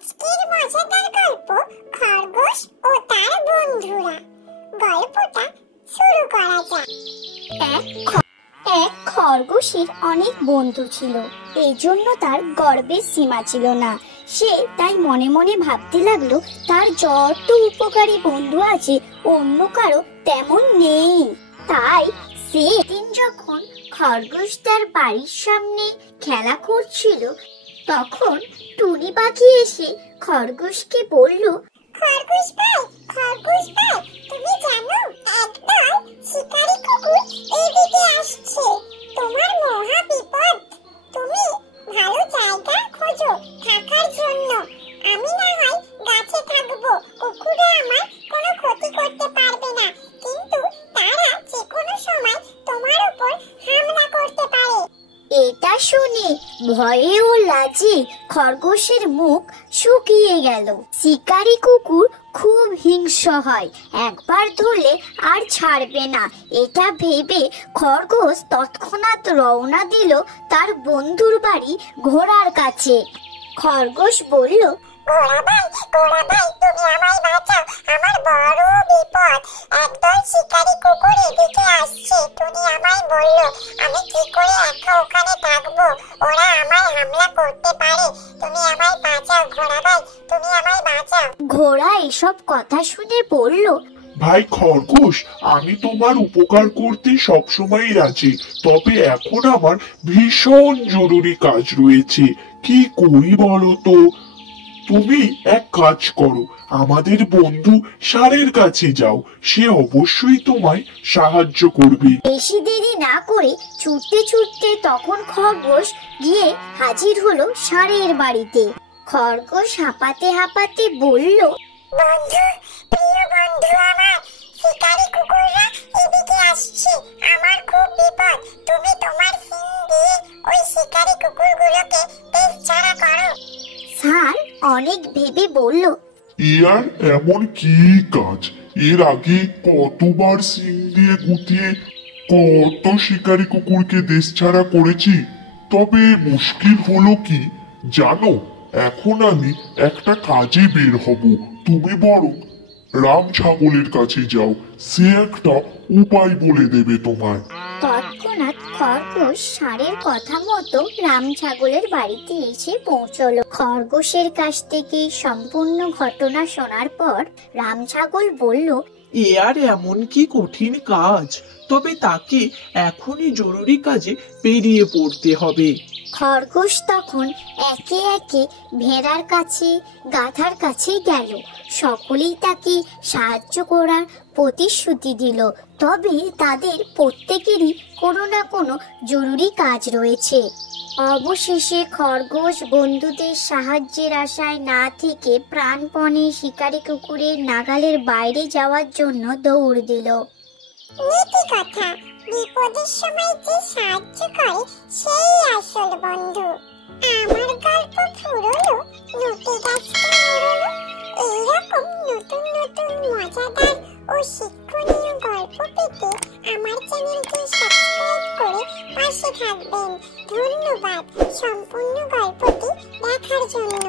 আজকের মজাদার গল্প খরগোশ ও তার বন্ধুরা। গল্পটা শুরু করা যাক। এক খরগোশের অনেক বন্ধু ছিল, এই জন্য তার গর্বের সীমা ছিল না। সে তাই মনে মনে ভাবতে লাগলো, তার যত উপকারী বন্ধু আছে অন্য কারো তেমন নেই। তাই সেদিন যখন খরগোশ তার বাড়ির সামনে খেলা করছিল, তখন টুনি পাখি এসে খরগোশকে বলল, খরগোশ ভাই, তুমি জানো একদল শিকারী কুকুর এদিকে আসছে। তোমার মহা বিপদ। তুমি ভালো জায়গা খোঁজো থাকার জন্য। আমি না হয় গাছে থাকবো, কুকুরে আমার কোনো ক্ষতি করতে পারবে না, কিন্তু তারা যে কোনো সময় তোমার উপর হামলা করতে পারে। এটা শুনে ভয়ে ও লাজে খরগোশের মুখ শুকিয়ে গেল। শিকারী কুকুর খুব হিংস্র হয়, একবার ধরলে আর ছাড়বে না। এটা ভেবে খরগোশ তৎক্ষণাৎ রওনা দিল তার বন্ধুর বাড়ি ঘোড়ার কাছে। খরগোশ বলল, ঘোড়া ভাই, তুমি আমায় বাঁচাও, আমার বড় বিপদ। একদল শিকারী কুকুর এদিকে আসছে। টুনি আমায় বলল, আমি কি করে একা ওখানে থাকবো, ওরা আমায় হামলা করতে পারে। তুমি আমায় বাঁচাও ঘোড়া ভাই, তুমি আমায় বাঁচাও। ঘোড়া এসব কথা শুনে বলল, ভাই খরগোশ, আমি তোমার উপকার করতে সবসময় রাজি, তবে এখন আমার ভীষণ জরুরি কাজ রয়েছে। কি করি বলো তো? তুমি এক কাজ করো, আমাদের বন্ধু ষাঁড়ের কাছে যাও, সে অবশ্যই তোমায় সাহায্য করবে। বেশি দেরি না করে ছুটতে ছুটতে তখন খরগোশ গিয়ে হাজির হলো ষাঁড়ের বাড়িতে। খরগোশ হাঁপাতে হাঁপাতে বলল, বন্ধু, প্রিয় বন্ধু আমার, শিকারী কুকুররা এদিকে আসছে, আমার খুব বিপদ। তুমি তোমার শিং দিয়ে ওই শিকারী কুকুরগুলোকে দেশ ছাড়া করো। ষাঁড় অনেক ভেবে বলল, ইয়ার এমন কি কাজ? এর আগে কতবার সিং দিয়ে গুতিয়ে কত শিকারী কুকুরকে দেশছাড়া করেছি, তবে মুশকিল হলো কি জানো? এখন আমি একটা কাজে বের হব। তুমি বরং রাম ছাগলের কাছে যাও, সে একটা উপায় বলে দেবে তোমায়। তৎক্ষণাৎ খরগোশ ষাঁড়ের কথা মতো রাম ছাগলের বাড়িতে এসে পৌঁছলো। খরগোশের কাছ থেকে সম্পূর্ণ ঘটনা শোনার পর রাম ছাগল বলল, এ আর এমন কি কঠিন কাজ, তবে তাকে এখনই জরুরি কাজে বেরিয়ে পড়তে হবে। খরগোশ তখন একে একে ভেড়ার কাছে, গাধার কাছে গেল। সকলেই তাকে সাহায্য করার প্রতিশ্রুতি দিল, তবে তাদের প্রত্যেকেরই কোনো না কোনো জরুরি কাজ রয়েছে। অবশেষে খরগোশ বন্ধুদের সাহায্যের আশায় না থেকে প্রাণপণে শিকারী কুকুরের নাগালের বাইরে যাওয়ার জন্য দৌড় দিল। নীতি কথা, বিপদের সময় যে সাহায্য করে সেই আসল বন্ধু। আমার গল্প ফুরলো, নটি গাছটা মুড়লো। এইরকম নতুন নতুন মজাদার ও শিক্ষণীয় গল্প পেতে আমার চ্যানেলটি সাবস্ক্রাইব করে পাশে থাকবেন। ধন্যবাদ সম্পূর্ণ গল্পটি দেখার জন্য।